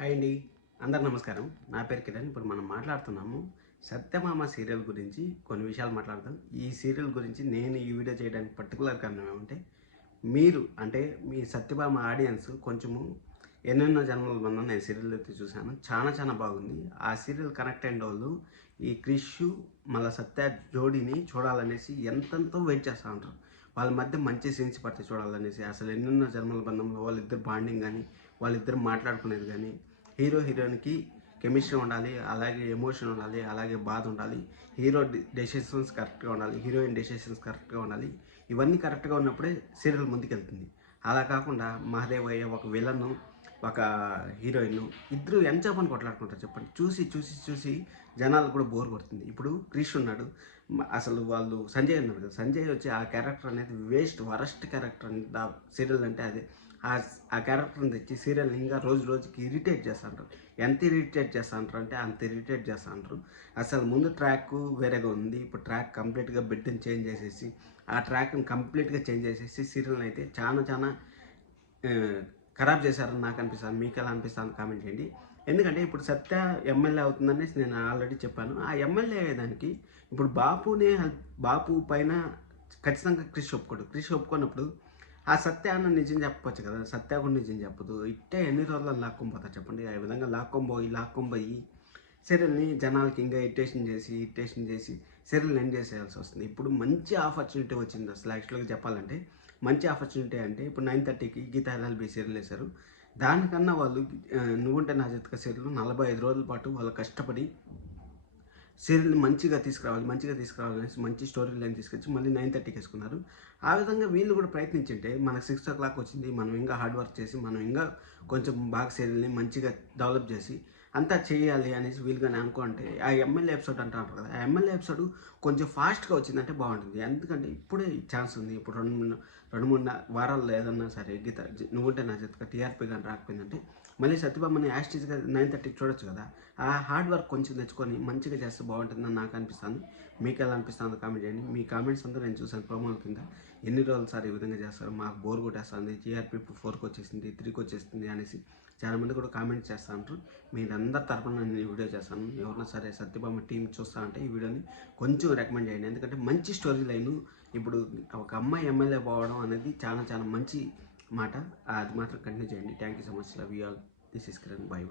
Hi అండి, అందరు నమస్కారం. నా పేరు కిరణ్. ఇప్పుడు మనం మాట్లాడుతున్నాము సత్యభామ సీరియల్ గురించి కొన్ని విషయాలు మాట్లాడదాం. ఈ సీరియల్ గురించి నేను ఈ వీడియో చేయడానికి పర్టికులర్ కారణం ఏమంటే, మీరు అంటే మీ సత్యభామ ఆడియన్స్ కొంచెము ఎన్నెన్నో జన్మల బంధం నేను సీరియల్ అయితే చూశాను. చాలా బాగుంది. ఆ సీరియల్ కనెక్ట్ అయిన వాళ్ళు ఈ క్రిష్ మళ్ళీ సత్య జోడీని చూడాలనేసి ఎంతెంతో వెయిట్ చేస్తూ ఉంటారు. వాళ్ళ మధ్య మంచి సీన్స్ పడితే చూడాలనేసి, అసలు ఎన్నెన్నో జన్మల బంధంలో వాళ్ళిద్దరు బాండింగ్ కానీ, వాళ్ళిద్దరు మాట్లాడుకునేది కానీ, హీరోయిన్కి కెమిస్ట్రీ ఉండాలి, అలాగే ఎమోషన్ ఉండాలి, అలాగే బాధ ఉండాలి, హీరో డెసిషన్స్ కరెక్ట్గా ఉండాలి, హీరోయిన్ డెసిషన్స్ కరెక్ట్గా ఉండాలి. ఇవన్నీ కరెక్ట్గా ఉన్నప్పుడే సీరియల్ ముందుకెళ్తుంది. అలా కాకుండా మహదేవయ్య ఒక విలన్, ఒక హీరోయిన్ ఇద్దరు ఎంత పని కొట్లాడుకుంటారు చెప్పండి. చూసి జనాలు కూడా బోర్ కొడుతుంది. ఇప్పుడు క్రిష్ ఉన్నాడు, అసలు వాళ్ళు సంజయ్ ఉన్నారు కదా, సంజయ్ వచ్చి ఆ క్యారెక్టర్ అనేది వరస్ట్ క్యారెక్టర్ అనేది సీరియల్ అంటే అదే. ఆ క్యారెక్టర్ని తెచ్చి సీరియల్ని ఇంకా రోజుకి ఇరిటేట్ చేస్తుంటారు. ఎంత ఇరిటేట్ చేస్తుంటారు అంటే అంత ఇరిటేట్ చేస్తుంటారు. అసలు ముందు ట్రాక్ వేరేగా ఉంది, ఇప్పుడు ట్రాక్ కంప్లీట్గా బెడ్ని చేంజ్ చేసేసి, ఆ ట్రాక్ని కంప్లీట్గా చేంజ్ చేసేసి సీరియల్ని అయితే చాలా ఖరాబ్ చేశారని నాకు అనిపిస్తుంది. మీకు ఎలా అనిపిస్తుంది కామెంట్ చేయండి. ఎందుకంటే ఇప్పుడు సత్య ఎమ్మెల్యే అవుతుందనేసి నేను ఆల్రెడీ చెప్పాను. ఆ ఎమ్మెల్యే అయ్యేదానికి ఇప్పుడు బాపు పైన ఖచ్చితంగా క్రిష్ ఒప్పుకోడు. క్రిష్ ఒప్పుకున్నప్పుడు ఆ సత్య అన్న నిజం చెప్పవచ్చు కదా, సత్య కూడా నిజం చెప్పదు. ఇట్టే ఎన్ని రోజులు లాక్కొని పోతారు చెప్పండి. ఆ విధంగా లాక్కొని సీరియల్ని జనాలకి ఇంకా ఇరిటేషన్ చేసి సీరియల్ ఎండ్ చేసేయాల్సి వస్తుంది. ఇప్పుడు మంచి ఆపర్చునిటీ వచ్చింది. అసలు యాక్చువల్గా చెప్పాలంటే మంచి ఆపర్చునిటీ అంటే ఇప్పుడు 9:30కి గీతా ఎల్ఎల్బి సీరియల్ వేశారు. దానికన్నా వాళ్ళు నువ్వుంటే నా జతక సీరియల్ 45 రోజుల పాటు వాళ్ళు కష్టపడి సీరియల్ని మంచిగా తీసుకురావాలి అనేసి మంచి స్టోరీ లైన్ తీసుకొచ్చి మళ్ళీ 9:30కి వేసుకున్నారు. ఆ విధంగా వీళ్ళు కూడా ప్రయత్నించుంటే మనకు 6 o'clock వచ్చింది. మనం ఇంకా హార్డ్ వర్క్ చేసి మనం ఇంకా కొంచెం బాగా సీరియల్ని మంచిగా డెవలప్ చేసి అంతా చేయాలి అనేసి వీలుగానే అనుకుంటే ఆ ఎమ్మెల్యే ఎపిసోడ్ అంటారు కదా, ఆ ఎమ్మెల్యే ఎపిసోడ్ కొంచెం ఫాస్ట్గా వచ్చిందంటే బాగుంటుంది. ఎందుకంటే ఇప్పుడే ఛాన్స్ ఉంది. ఇప్పుడు రెండు మూడు వారాల్లో ఏదన్నా సరే నువ్వుంటే నా చేతిగా టీఆర్పీ కానీ రాకపోయిందంటే మళ్ళీ సత్యభామని యాస్టీజ్గా 9:30కి చూడొచ్చు కదా. ఆ హార్డ్ వర్క్ కొంచెం తెచ్చుకొని మంచిగా చేస్తే బాగుంటుందని నాకు అనిపిస్తుంది. మీకు ఎలా అనిపిస్తుందో కామెంట్ చేయండి. మీ కామెంట్స్ అంతా నేను చూసాను ప్రోమోల కింద. ఎన్ని రోజులు సార్ ఈ విధంగా చేస్తారు, మాకు బోర్ కొట్టేస్తుంది, టీఆర్పీ 4కి వచ్చేసింది, 3కి వచ్చేస్తుంది అనేసి చాలామంది కూడా కామెంట్స్ చేస్తూ ఉంటారు. మీరందరి తరపున నేను వీడియో చేస్తాను. ఎవరైనా సరే సత్యభామ టీం చూస్తా అంటే ఈ వీడియోని కొంచెం రికమెండ్ చేయండి. ఎందుకంటే మంచి స్టోరీ లైను. ఇప్పుడు ఒక అమ్మాయి ఎమ్మెల్యే పోవడం అనేది చాలా మంచి మాట. అది మాత్రం కంటిన్యూ చేయండి. Thank you so much. Love you all. This is Kiran. By.